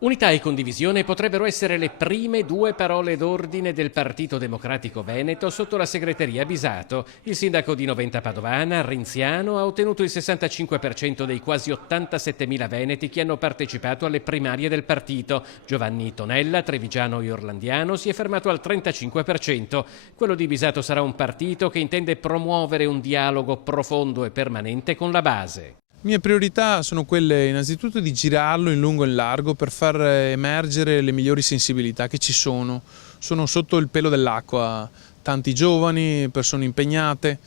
Unità e condivisione potrebbero essere le prime due parole d'ordine del Partito Democratico Veneto sotto la segreteria Bisato. Il sindaco di Noventa Padovana, Renziano, ha ottenuto il 65% dei quasi 87.000 veneti che hanno partecipato alle primarie del partito. Giovanni Tonella, trevigiano e orlandiano, si è fermato al 35%. Quello di Bisato sarà un partito che intende promuovere un dialogo profondo e permanente con la base. Mie priorità sono quelle innanzitutto di girarlo in lungo e in largo per far emergere le migliori sensibilità che ci sono. Sono sotto il pelo dell'acqua, tanti giovani, persone impegnate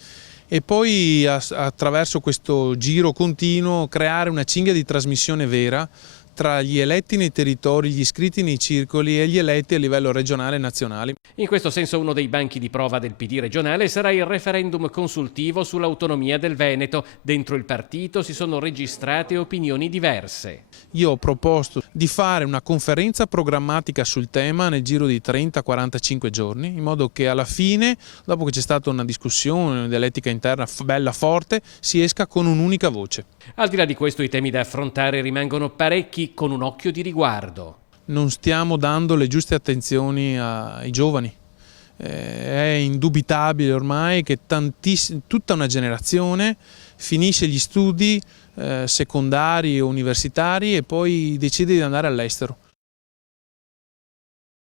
e poi attraverso questo giro continuo creare una cinghia di trasmissione vera tra gli eletti nei territori, gli iscritti nei circoli e gli eletti a livello regionale e nazionale. In questo senso uno dei banchi di prova del PD regionale sarà il referendum consultivo sull'autonomia del Veneto. Dentro il partito si sono registrate opinioni diverse. Io ho proposto di fare una conferenza programmatica sul tema nel giro di 30-45 giorni, in modo che alla fine, dopo che c'è stata una discussione, una dialettica interna bella forte, si esca con un'unica voce. Al di là di questo, i temi da affrontare rimangono parecchi, con un occhio di riguardo. Non stiamo dando le giuste attenzioni ai giovani. È indubitabile ormai che tutta una generazione finisce gli studi secondari o universitari e poi decide di andare all'estero.